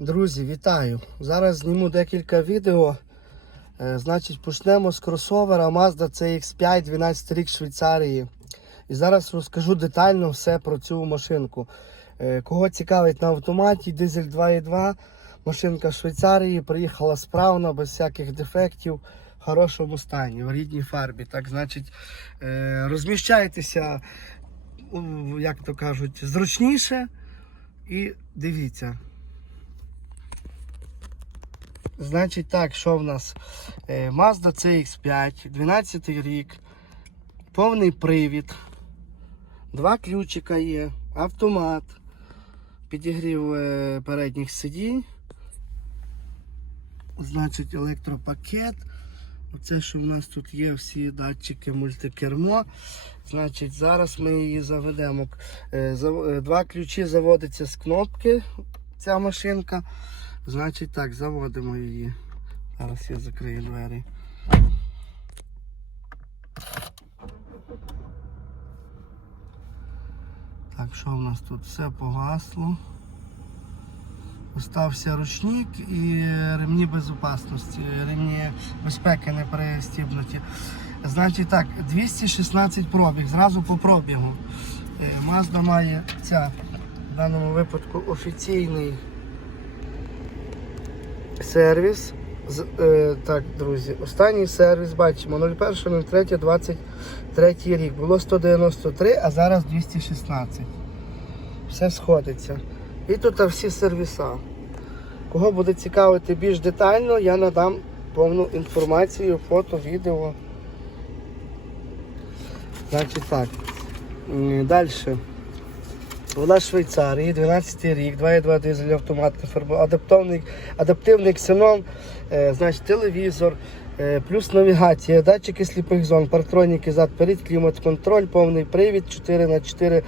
Друзі, вітаю! Зараз зніму декілька відео. Е, Значить, почнемо з кросовера Mazda CX5 12 рік Швейцарії. І зараз розкажу детально все про цю машинку. Е, Кого цікавить на автоматі, дизель 2.2, машинка з Швейцарії, приїхала справно, без всяких дефектів, в хорошому стані, в рідній фарбі. Так, значить, е, розміщайтеся, як то кажуть, зручніше і дивіться. Значить так, що в нас? Е, Mazda CX5, 12 рік, повний привід, два ключика є, автомат, підігрів е, передніх сидінь, значить електропакет. Оце, що в нас тут є всі датчики мультикермо. Значить, зараз ми її заведемо. Е, Два ключі заводиться з кнопки, ця машинка. Значить так, заводимо її. Зараз я закрию двері. Так, що в нас тут? Все погасло. Остався ручник і ремні безпечності, ремні безпеки не пристібнуті. Значить так, 216 пробіг, зразу по пробігу. Е, Mazda має ця в даному випадку офіційний сервіс. Е, так, друзі, останній сервіс бачимо 01.03.23 рік. Було 193, а зараз 216. Все сходиться. І тут всі сервіса. Кого буде цікавити більш детально, я надам повну інформацію, фото, відео. Значить так. Далі. Вона Швейцарії, 12 рік, 2,2 дизель фарбо, адаптивний, адаптивний ксенон, е, значить телевізор, е, плюс навігація, датчики сліпих зон, парктроніки зад, перед, клімат-контроль, повний привід, 4 на 4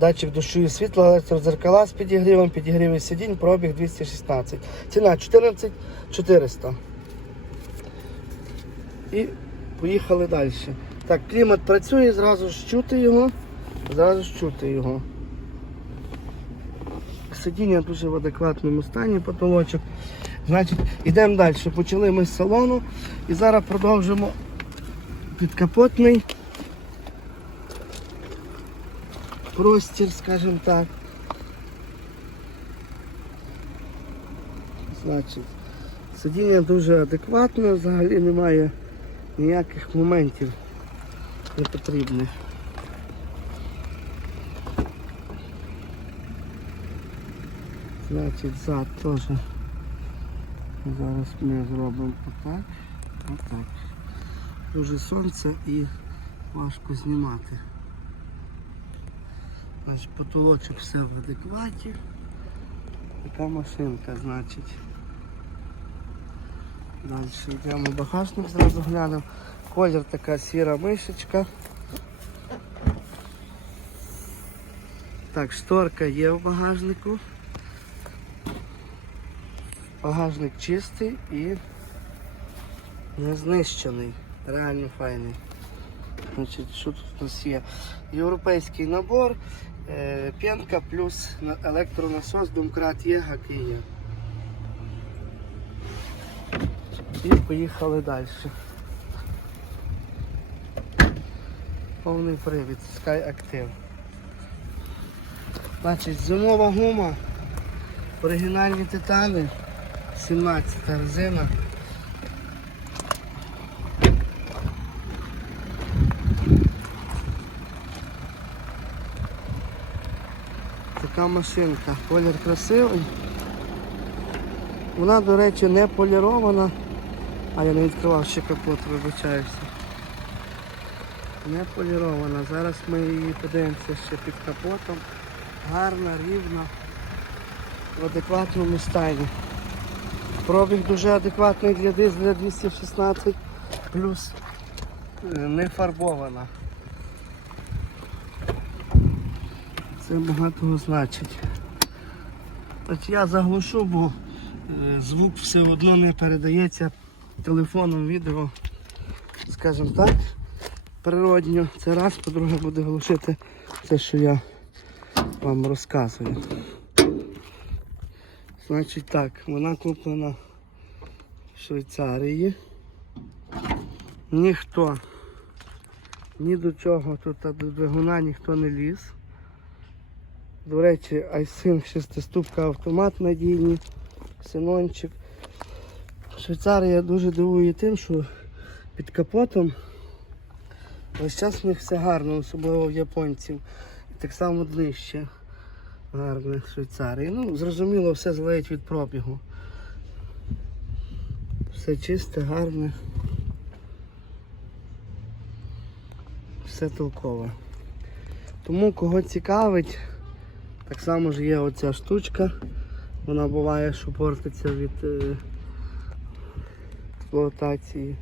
датчик дощу і світла, електрозеркала з підігрівом, підігрівий сидінь, пробіг 216. Ціна 14 400. І поїхали далі. Так, клімат працює, зразу ж чути його, зразу ж чути його. Сидіння дуже в адекватному стані, потолочок. Значить, йдемо далі. Почали ми з салону і зараз продовжимо підкапотний простір, скажімо так. Значить, сидіння дуже адекватне, взагалі немає ніяких моментів непотрібних. Значить, зад теж. Зараз ми зробимо отак. Отак. Дуже сонце і важко знімати. Значить, потолочок все в адекваті. Така машинка, значить. Далі йдемо багажник, зразу глянемо. Колір така сіра мишечка. Так, шторка є в багажнику. Багажник чистий і не знищений. Реально файний. Значить, що тут у нас є? Європейський набор, е, п'янка плюс електронасос, домкрат є, гаки є. І поїхали далі. Повний привід, Sky Active. Значить, зимова гума, оригінальні титани, 17 резина. Така машинка, колір красивий. Вона, до речі, не полірована, а я не відкривав ще капот, вибачаюся. Не полірована. Зараз ми її подивимося ще під капотом. Гарна, рівна, в адекватному стані. Пробіг дуже адекватний для дизеля 216 плюс е, не фарбована. Це багато значить. От я заглушу, бо е, звук все одно не передається телефоном, відео, скажімо так, природньо. Це раз, по-друге, буде глушити те, що я вам розказую. Значить так, вона куплена в Швейцарії. Ніхто ні до чого тут до двигуна ніхто не ліз. До речі, Айсинг шестиступка автомат надійний, ксенончик. Швейцарія дуже дивує тим, що під капотом весь час в них все гарно, особливо в японців. І так само днище гарне в Швейцарії. Ну, зрозуміло, все залежить від пробігу. Все чисте, гарне. Все толкове. Тому кого цікавить, так само ж є оця штучка. Вона буває, що портиться від е, експлуатації.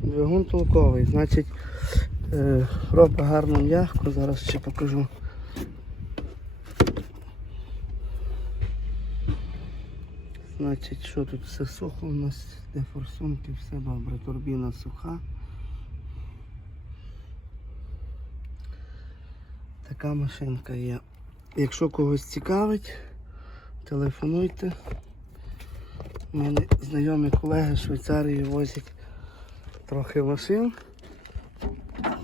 Двигун толковий, значить е, робить гарно м'ягко, зараз ще покажу. Значить, що тут все сухо у нас, де форсунки, все добре, турбіна суха. Така машинка є. Якщо когось цікавить, телефонуйте. У мене знайомі колеги з Швейцарії возять трохи машин.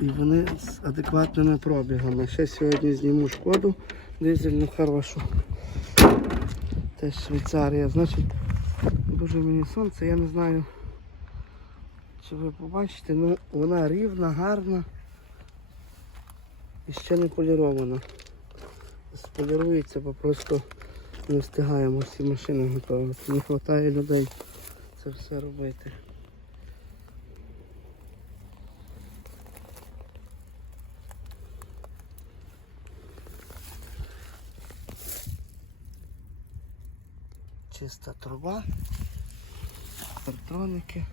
І вони з адекватними пробігами. Ще сьогодні зніму шкоду дизельну хорошу. Теж Швейцарія. Значить, дуже мені сонце, я не знаю, чи ви побачите, ну вона рівна, гарна і ще не полірована. Сполірується, бо просто не встигаємо всі машини готувати. Не вистачає людей це все робити. Чиста труба, партроники.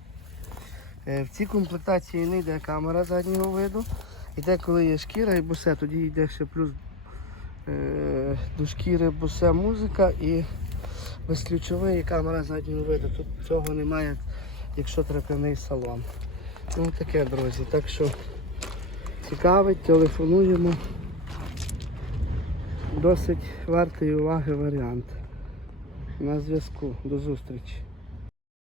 Е, В цій комплектації не йде камера заднього виду. Йде, коли є шкіра і бусе, тоді йде ще плюс е, до шкіри бусе музика і безключовий і камера заднього виду. Тут цього немає, якщо трапляний салон. Ну таке, друзі. Так що цікавить, телефонуємо. Досить вартий уваги варіант. На зв'язку. До зустрічі.